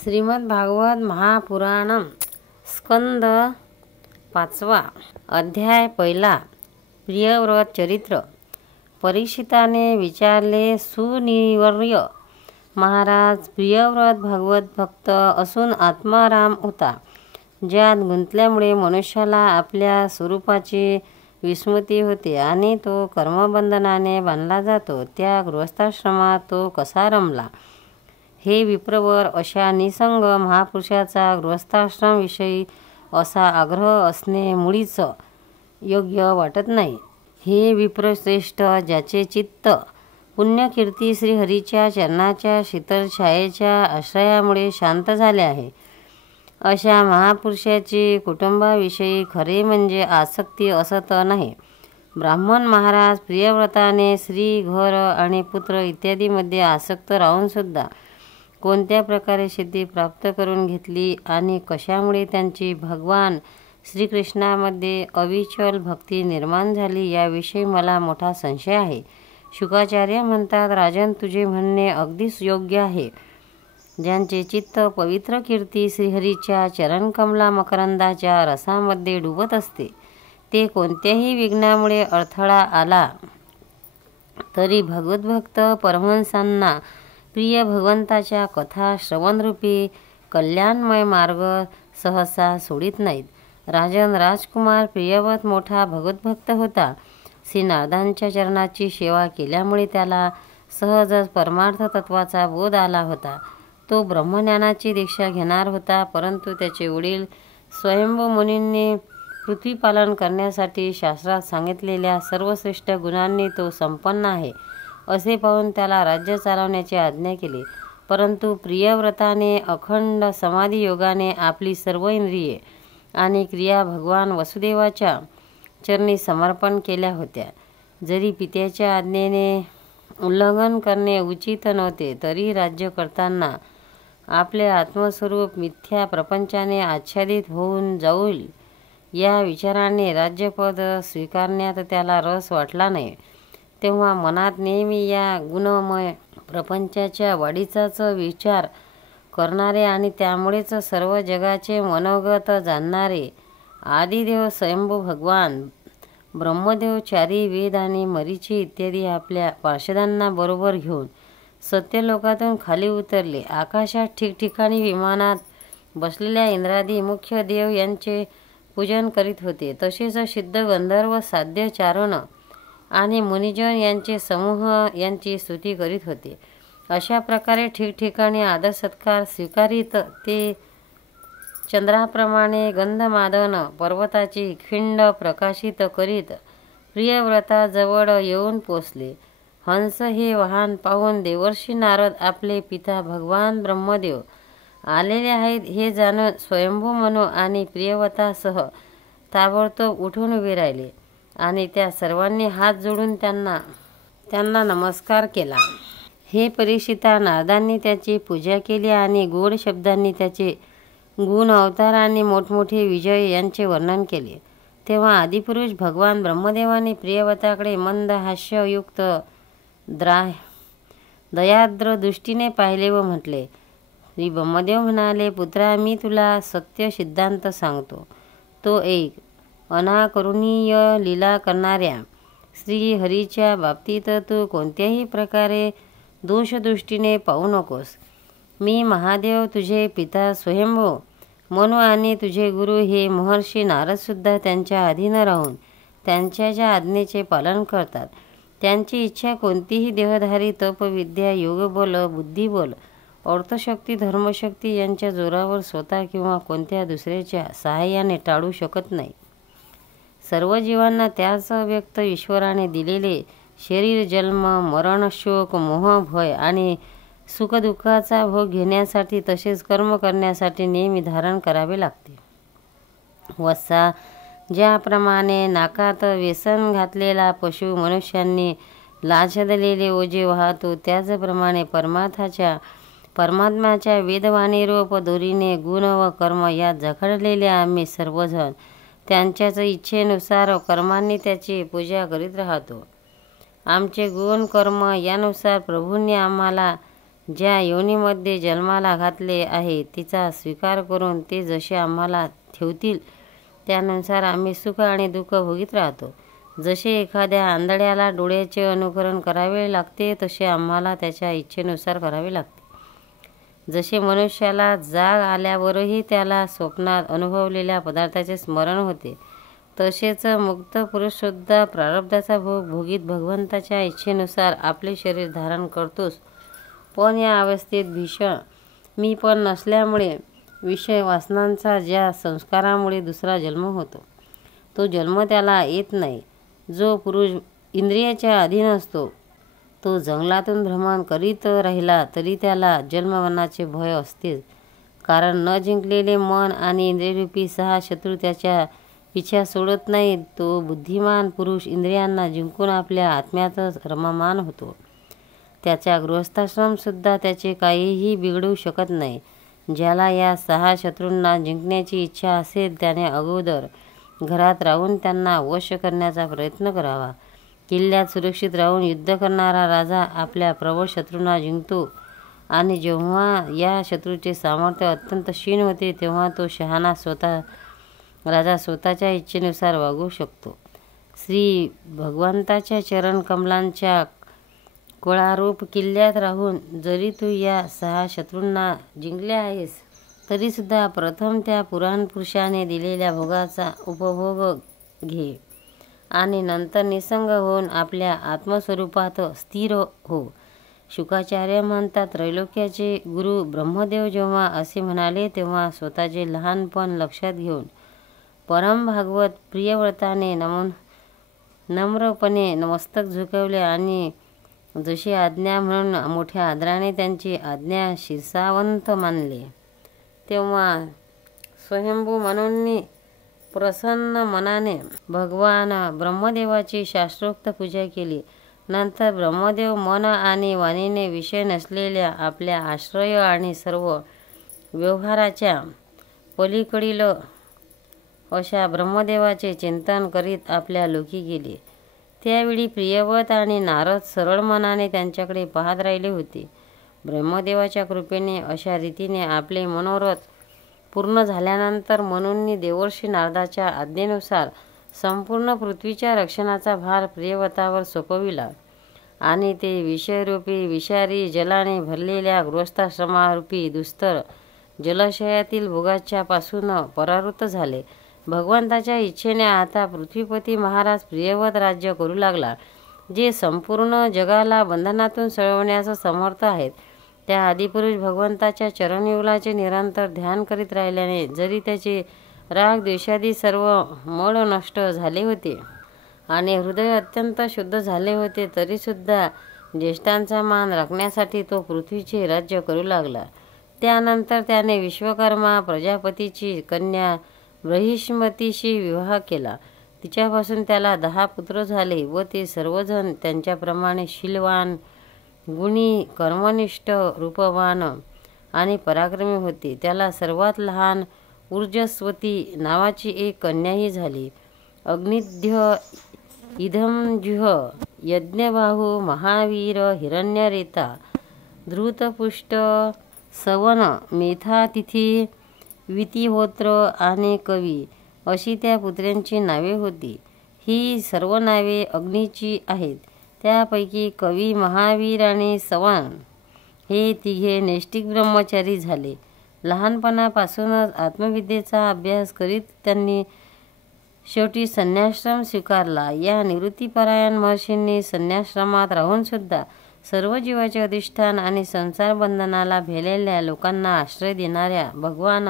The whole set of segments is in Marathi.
श्रीमद् भागवत महापुराणम स्कंद 5 अध्याय 1 प्रियव्रत चरित्र। परीक्षिताने विचारले, सुनिवर्य महाराज, प्रियव्रत भागवत भक्त असून आत्माराम होता, ज्यात गुंतल्यामुळे मनुष्याला आपल्या स्वरूपाची विस्मृती होते आणि तो कर्मबंधनाने बांधला जातो, त्या गृहस्थाश्रमात तो कसा रमला? हे विप्रवर, अशा निसंग महापुरुषाचा गृहस्थाश्रमाविषयी असा आग्रह असणे मुळीच योग्य वाटत नाही। हे विप्रश्रेष्ठ, ज्याचे चित्त पुण्यकीर्ती श्रीहरीच्या चरणाच्या शीतल छायेच्या आश्रयामुळे शांत झाले आहे, अशा महापुरुषाची कुटुंबाविषयी खरे म्हणजे आसक्ती असत नाही। ब्राह्मण महाराज, प्रियव्रताने स्त्री, घर आणि पुत्र इत्यादीमध्ये आसक्त राहून सुद्धा कोणत्या प्रकारे सिद्धी प्राप्त करून घेतली आणि कशामुळे त्यांची भगवान श्रीकृष्णामध्ये अविचल भक्ती निर्माण झाली, याविषयी मला मोठा संशय आहे। शुकाचार्य म्हणतात, राजन, तुझे म्हणणे अगदीच योग्य आहे। ज्यांचे चित्त पवित्र कीर्ती श्रीहरीच्या चरणकमला मकरंदाच्या रसामध्ये डुबत असते, ते कोणत्याही विघ्नामुळे अडथळा आला तरी भगवद्भक्त परमहंसांना प्रिय भगवंताच्या कथा श्रवणरूपी कल्याणमय मार्ग सहसा सोडित नाहीत। राजन, राजकुमार प्रियव्रत मोठा भगवद्भक्त होता। श्री नारदांच्या चरणाची सेवा केल्यामुळे त्याला सहजच परमार्थ तत्वाचा बोध आला होता। तो ब्रह्मज्ञानाची दीक्षा घेणार होता, परंतु त्याचे वडील स्वयंभू मुनींनी पृथ्वीपालन करण्यासाठी शास्त्रात सांगितलेल्या सर्वश्रेष्ठ गुणांनी तो संपन्न आहे असे पाहून त्याला राज्य चालवण्याची आज्ञा केली। परंतु प्रियव्रताने अखंड समाधी योगाने आपली सर्व इंद्रिये आणि क्रिया भगवान वसुदेवाच्या चरणी समर्पण केल्या होत्या। जरी पित्याच्या आज्ञेने उल्लंघन करणे उचित नव्हते, तरी राज्य करताना आपले आत्मस्वरूप मिथ्या प्रपंचाने आच्छादित होऊन जाईल या विचाराने राज्यपद स्वीकारण्यात त्याला रस वाटला नाही। तेव्हा मनात नेहमी या गुणमय प्रपंचाच्या वाढीचाच विचार करणारे आणि त्यामुळेच सर्व जगाचे मनोगत जाणणारे आदिदेव स्वयंभू भगवान ब्रह्मदेव चारी वेद आणि मरीची इत्यादी आपल्या पार्षदांना बरोबर घेऊन सत्यलोकातून खाली उतरले। आकाशात ठिकठिकाणी विमानात बसलेल्या इंद्रादी मुख्य देव यांचे पूजन करीत होते। तसेच सिद्ध गंधर्व, साध्य चारण आणि मुनिजन यांचे समूह यांची स्तुती करीत होते। अशा प्रकारे ठिकठिकाणी आदर सत्कार स्वीकारित ते चंद्राप्रमाणे गंधमादन पर्वताची खिंड प्रकाशित करीत प्रियव्रताजवळ येऊन पोचले। हंस हे वाहन पाहून देवर्षी नारद आपले पिता भगवान ब्रह्मदेव आलेले आहेत हे जाणून स्वयंभू मनु आणि प्रियव्रतासह ताबडतोब उठून उभे राहिले आणि त्या सर्वांनी हात जोडून त्यांना नमस्कार केला। हे परीक्षिता, नारदांनी त्याची पूजा केली आणि गोड शब्दांनी त्याचे गुण, अवतार आणि मोठमोठे विजय यांचे वर्णन केले। तेव्हा आदिपुरुष भगवान ब्रह्मदेवाने प्रियव्रताकडे मंद हास्ययुक्त दयाद्र दृष्टीने पाहिले व म्हटले। श्री ब्रह्मदेव म्हणाले, पुत्रा, मी तुला सत्य सिद्धांत सांगतो। तो एक अनाकरुणीय लीला करणाऱ्या श्री हरीच्या बाबतीत तू कोणत्याही प्रकारे दोषदृष्टीने पाहू नकोस। मी महादेव, तुझे पिता स्वयंभू मनु आणि तुझे गुरु हे महर्षी नारद सुद्धा त्यांच्या अधीन राहून त्यांच्या आज्ञेचे पालन करतात। त्यांची इच्छा कोणतीही देहधारी तपविद्या, योगबल, बुद्धिबल, अर्थशक्ती, धर्मशक्ती यांच्या जोरावर स्वतः किंवा कोणत्या दुसऱ्याच्या सहाय्याने टाळू शकत नाही। सर्व जीवांना त्याच व्यक्त ईश्वराने दिलेले शरीर, जन्म, मरण, शोक, मोह, भय आणि सुखदुःखाचा भोग घेण्यासाठी तसेच कर्म करण्यासाठी नेहमी धारण करावे लागते। वत्सा, ज्याप्रमाणे नाकात व्यसन घातलेला पशु मनुष्यांनी लाछदलेले ओझे वाहतो, त्याचप्रमाणे परमात्म्याच्या वेदवाणी रूप दोरीने गुण व कर्म यात जखडलेले आम्ही सर्वजण त्यांच्याच इच्छेनुसार कर्मांनी त्याची पूजा करीत राहतो। आमचे गुण कर्म यानुसार प्रभूंनी आम्हाला ज्या योनीमध्ये जन्माला घातले आहे तिचा स्वीकार करून ते जसे आम्हाला ठेवतील त्यानुसार आम्ही सुख आणि दुःख भोगीत राहतो. जसे एखाद्या आंधळ्याला डोळ्याचे अनुकरण करावे लागते तसे आम्हाला त्याच्या इच्छेनुसार करावे लागते. जसे मनुष्याला जाग आल्यावरही त्याला स्वप्नात अनुभवलेल्या पदार्थाचे स्मरण होते तसेच मुक्त पुरुषसुद्धा प्रारब्धाचा भोग भोगीत भगवंताच्या इच्छेनुसार आपले शरीर धारण करतोच. पण या अवस्थेत भीषण मी पण नसल्यामुळे विषय वासनांचा ज्या संस्कारामुळे दुसरा जन्म होतो तो जन्म त्याला येत नाही. जो पुरुष इंद्रियाच्या अधीन असतो तो जंगलातून भ्रमण करीत राहिला तरी त्याला जन्ममरणाचे भय असतेच. कारण न जिंकलेले मन आणि इंद्रियरूपी 6 शत्रू त्याच्या पिछा सोडत नाहीत. तो बुद्धिमान पुरुष इंद्रियांना जिंकून आपल्या आत्म्यातच रममाण होतो. त्याचा गृहस्थाश्रमसुद्धा त्याचे काहीही बिघडू शकत नाही. ज्याला या 6 शत्रूंना जिंकण्याची इच्छा असेल त्याने अगोदर घरात राहून त्यांना वश करण्याचा प्रयत्न करावा. किल्ल्यात सुरक्षित राहून युद्ध करणारा राजा आपल्या प्रबळ शत्रूंना जिंकतो आणि जेव्हा या शत्रूचे सामर्थ्य अत्यंत क्षीण होते तेव्हा तो शहाणा राजा स्वतःच्या इच्छेनुसार वागू शकतो. श्री भगवंताच्या चरण कमलांच्या कुळारूप किल्ल्यात राहून जरी तू या 6 शत्रूंना जिंकले आहेस तरीसुद्धा प्रथम त्या पुराण पुरुषाने दिलेल्या भोगाचा उपभोग घे आणि नंतर निसंग होऊन आपल्या आत्मस्वरूपात स्थिर हो. शुकाचार्य म्हणतात, त्रैलोक्याचे गुरु ब्रह्मदेव जेव्हा असे म्हणाले तेव्हा स्वतःचे लहानपण लक्षात घेऊन परम भागवत प्रियव्रताने नम्रपणे मस्तक झुकवले आणि जशी आज्ञा म्हणून मोठ्या आदराने त्यांची आज्ञा शिरसावंत मानले. तेव्हा स्वयंभू म्हणून प्रसन्न मनाने भगवान ब्रह्मदेवाची शास्त्रोक्त पूजा केली. नंतर ब्रह्मदेव मन आणि वाणीने विषय नसलेल्या आपल्या आश्रय आणि सर्व व्यवहाराच्या पलीकडील अशा ब्रह्मदेवाचे चिंतन करीत आपल्या लोकी गेले. त्यावेळी प्रियव्रत आणि नारद सरळ मनाने त्यांच्याकडे पाहत राहिले होते. ब्रह्मदेवाच्या कृपेने अशा रीतीने आपले मनोरथ पूर्ण झाल्यानंतर मनूंनी देवर्षी नारदाच्या आज्ञेनुसार संपूर्ण पृथ्वीच्या रक्षणाचा भार प्रियव्रतावर सोपविला आणि ते विषयरूपी विषारी जलाने भरलेल्या गृहस्थाश्रमारूपी दुस्तर जलाशयातील भोगाच्या पासून परावृत्त झाले. भगवंताच्या इच्छेने आता पृथ्वीपती महाराज प्रियव्रत राज्य करू लागला, जे संपूर्ण जगाला बंधनातून सोडवण्यास समर्थ आहेत. त्या आदिपुरुष भगवंताच्या चरणयुगलाचे निरंतर ध्यान करीत राहिल्याने जरी त्याचे राग द्वेषादी सर्व मळ नष्ट झाले होते आणि हृदय अत्यंत शुद्ध झाले होते तरीसुद्धा ज्येष्ठांचा मान राखण्यासाठी तो पृथ्वीचे राज्य करू लागला. त्यानंतर त्याने विश्वकर्मा प्रजापतीची कन्या ब्रहिष्मतीशी विवाह केला. तिच्यापासून त्याला 10 पुत्र झाले व ते सर्वजण त्यांच्याप्रमाणे शीलवान, गुणी, कर्मनिष्ठ, रूपवान आणि पराक्रमी होते. त्याला सर्वात लहान ऊर्जस्वती नावाची एक कन्याही झाली. अग्निध्य, इदमजुह, यज्ञबाहू, महावीर, हिरण्यरेता, धृतपुष्ट, सवन, मेधातिथी, वितिहोत्र आणि कवी अशी त्या पुत्र्यांची नावे होती. ही सर्व नावे अग्नीची आहेत. त्यापैकी कवी, महावीर आणि सवन हे तिघे नैष्ठिक ब्रह्मचारी झाले. लहानपणापासूनच आत्मविद्येचा अभ्यास करीत त्यांनी शेवटी संन्यासाश्रम स्वीकारला. या निवृत्तीपरायण महर्षींनी संन्यासाश्रमात राहून सुद्धा सर्व जीवाचे अधिष्ठान आणि संसार बंधनाला भेलेल्या लोकांना आश्रय देणाऱ्या भगवान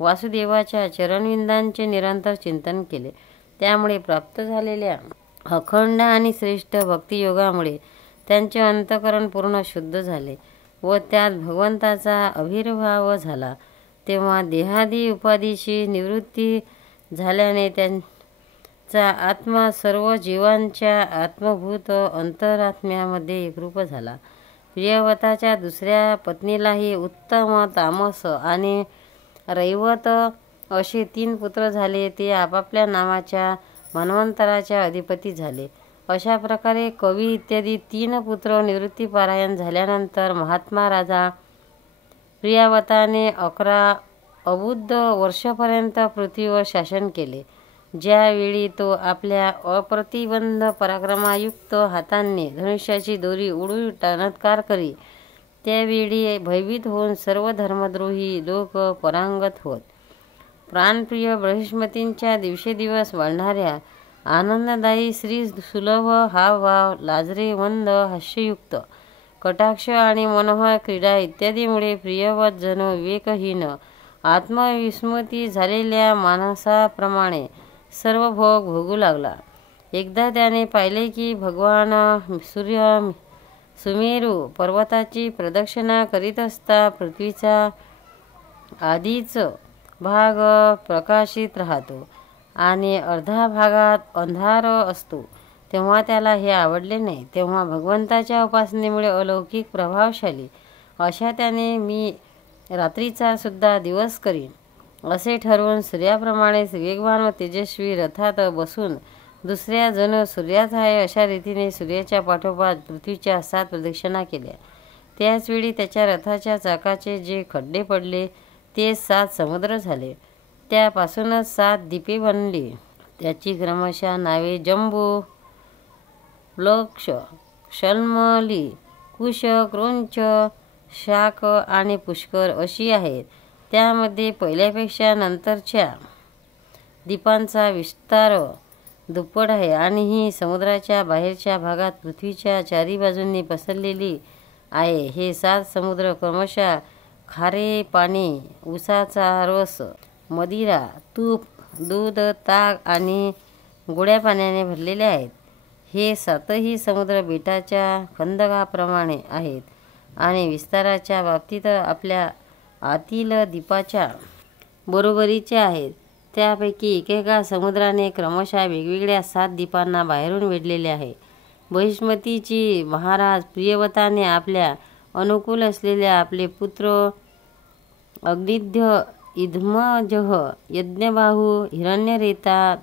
वासुदेवाच्या चरणविंदांचे निरंतर चिंतन केले. त्यामुळे प्राप्त झालेल्या अखंड आणि श्रेष्ठ भक्तियोगामुळे त्यांचे अंतःकरण पूर्ण शुद्ध झाले व त्यात भगवंताचा आविर्भाव झाला. तेव्हा देहादी उपाधीची निवृत्ती झाल्याने त्यांचा आत्मा सर्व जीवांच्या आत्मभूत अंतरात्म्यामध्ये एकरूप झाला. प्रियव्रताच्या दुसऱ्या पत्नीलाही उत्तम, तामस आणि रैवत असे 3 पुत्र झाले. ते आपापल्या नावाच्या मन्वंतराच्या अधिपती झाले. अशा प्रकारे कवी इत्यादी 3 पुत्र निवृत्तीपारायण झाल्यानंतर महात्मा राजा प्रियाव्रताने 11 अबुद्ध वर्षापर्यंत पृथ्वीवर शासन केले. ज्यावेळी तो आपल्या अप्रतिबंध पराक्रमायुक्त हातांनी धनुष्याची दोरी उडून टणत्कार करी, त्यावेळी भयभीत होऊन सर्व धर्मद्रोही लोक परांगत होत. प्राणप्रिय बृहस्पतींच्या दिवसेदिवस वाढणाऱ्या आनंददायी श्री सुलभ हावभाव, लाजरे मंद हास्ययुक्त कटाक्ष आणि मनोहर क्रीडा इत्यादीमुळे प्रियवत जणू विवेकहीन आत्मविस्मृती झालेल्या माणसाप्रमाणे सर्व भोग भोगू लागला. एकदा त्याने पाहिले की भगवान सूर्य सुमेरू पर्वताची प्रदक्षिणा करीत असता पृथ्वीचा आधीच भाग प्रकाशित राहतो आणि अर्धा भागात अंधार असतो. तेव्हा त्याला हे आवडले नाही. तेव्हा भगवंताच्या उपासनेमुळे अलौकिक प्रभावशाली अशा त्याने मी रात्रीचा सुद्धा दिवस करीन असे ठरवून सूर्याप्रमाणेच वेगवान व तेजस्वी रथात बसून दुसऱ्या जणू सूर्याच आहे अशा रीतीने सूर्याच्या पाठोपाठ पृथ्वीच्या 7 प्रदक्षिणा केल्या. त्याचवेळी त्याच्या रथाच्या चाकाचे जे खड्डे पडले ते 7 समुद्र झाले. त्यापासूनच 7 द्वीपे बनली. त्याची क्रमशः नावे जंबू, प्लक्ष, शल्मली, कुश, क्रौंच, शाक आणि पुष्कर अशी आहेत. त्यामध्ये पहिल्यापेक्षा नंतरच्या द्वीपांचा विस्तार दुप्पट आहे आणि ही समुद्राच्या बाहेरच्या भागात पृथ्वीच्या 4 बाजूंनी पसरलेली आहे. हे 7 समुद्र क्रमशः खारे पाणी, उसाचा रस, मदिरा, तूप, दूध, ताक आणि गोड्या पाण्याने भरलेले आहेत. हे 7ही समुद्र बेटाच्या खंदकाप्रमाणे आहेत आणि विस्ताराच्या बाबतीत आपल्या आतील द्वीपाच्या बरोबरीचे आहेत. त्यापैकी एकेका समुद्राने क्रमशः वेगवेगळ्या 7 द्वीपांना बाहेरून वेढलेले आहे. बृहस्पतीची महाराज प्रियव्रताने आपल्या अनुकूल असलेले आपले पुत्र अग्निध्य, इद्मजह, यज्ञबाहू, हिरण्यरेता,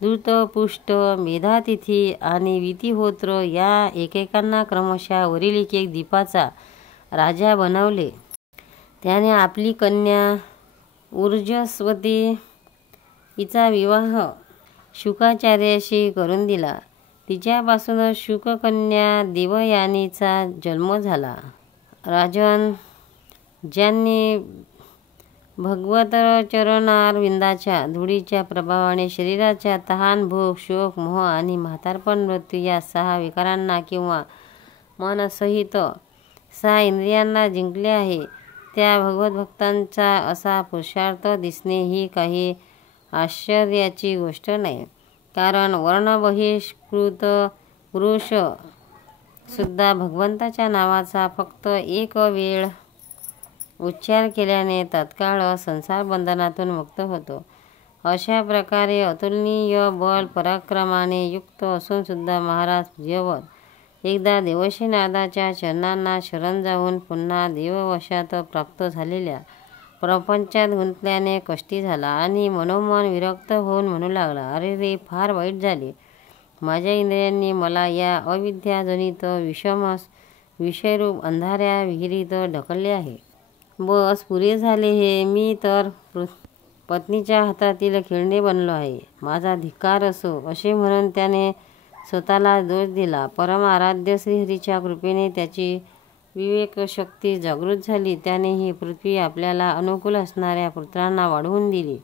धृतपुष्ट, मेधातिथी आणि वितिहोत्र या एकेकांना क्रमशः वरील एक द्वीपाचा राजा बनवले. त्याने आपली कन्या ऊर्जस्वती हिचा विवाह शुकाचार्याशी करून दिला. तिच्यापासूनच शुककन्या देवयानीचा जन्म झाला. राजन, ज्यांनी भगवत चरणारविंदाच्या धुळीच्या प्रभावाने शरीराच्या तहान, भूक, शोक, मोह आणि म्हातारपण, मृत्यू या 6 विकारांना किंवा मनसहित 6 इंद्रियांना जिंकले आहे, त्या भगवद्भक्तांचा असा पुरुषार्थ दिसणे ही काही आश्चर्याची गोष्ट नाही. कारण वर्णबहिष्कृत पुरुष सुद्धा भगवंताच्या नावाचा फक्त एक वेळ उच्चार केल्याने तत्काळ संसार बंधनातून मुक्त होतो. अशा प्रकारे अतुलनीय बल पराक्रमाने युक्त असून सुद्धा महाराज प्रियव्रत एकदा देवर्षी नारदाच्या चरणांना शरण जाऊन पुन्हा देववशात प्राप्त झालेल्या प्रपंचात गुंतल्याने कष्टी झाला आणि मनोमन विरक्त होऊन म्हणू लागला, अरे रे, फार वाईट झाले. माझ्या इंद्रियांनी मला या अविद्याजनित विषयरूप अंधाऱ्या विहिरीत ढकलले आहे. बस पुरे झाले. हे मी तर पत्नीच्या हातातील खेळणे बनलो आहे. माझा धिक्कार असो, असे म्हणून त्याने स्वतःला दोष दिला. परम आराध्य श्रीहरीच्या कृपेने त्याची विवेकशक्ती जागृत झाली. त्याने ही पृथ्वी आपल्याला अनुकूल असणाऱ्या पुत्रांना वाढवून दिली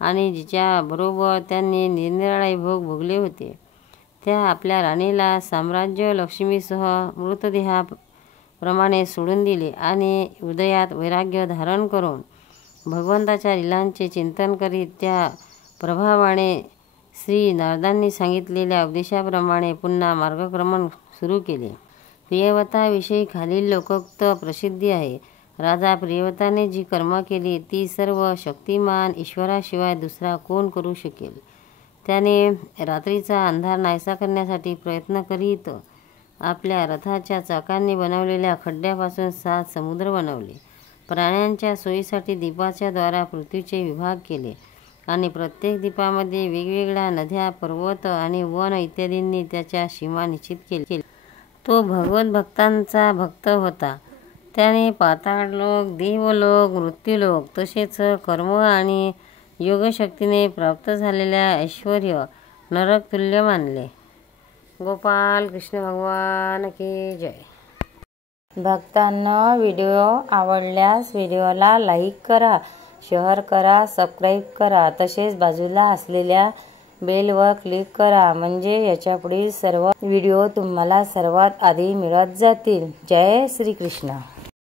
आणि जिच्याबरोबर त्यांनी निरनिराळे भोग भोगले होते त्या आपल्या राणीला साम्राज्य लक्ष्मीसह मृतदेहाप्रमाणे सोडून दिले आणि हृदयात वैराग्य धारण करून भगवंताच्या लीलांचे चिंतन करीत त्या प्रभावाने श्री नारदांनी सांगितलेल्या उपदेशाप्रमाणे पुन्हा मार्गक्रमण सुरू केले. प्रियव्रताविषयी खालील लोकोक्त प्रसिद्धी आहे. राजा प्रियव्रताने जी कर्म केली ती सर्व शक्तिमान ईश्वराशिवाय दुसरा कोण करू शकेल. त्याने रात्रीचा अंधार नाहीसा करण्यासाठी प्रयत्न करीत आपल्या रथाच्या चाकांनी बनवलेल्या खड्ड्यापासून 7 समुद्र बनवले. प्राण्यांच्या सोयीसाठी दीपाच्या द्वारा पृथ्वीचे विभाग केले आणि प्रत्येक द्वीपामध्ये वेगवेगळ्या नद्या, पर्वत आणि वन इत्यादींनी त्याच्या सीमा निश्चित केली. तो भगवत भक्तांचा भक्त होता. त्याने पाताळलोक, देवलोक, मृत्यूलोक तसेच कर्म आणि योगशक्तीने प्राप्त झालेल्या ऐश्वर्य नरक तुल्य मानले. गोपाल कृष्ण भगवान की जय. भक्तांनो, व्हिडिओ आवडल्यास व्हिडिओला लाईक करा, शेअर करा, सबस्क्राईब करा. तसेच बाजूला असलेल्या बेलवर क्लिक करा, म्हणजे याच्यापुढील सर्व व्हिडिओ तुम्हाला सर्वात आधी मिळत जातील. जय श्री कृष्ण.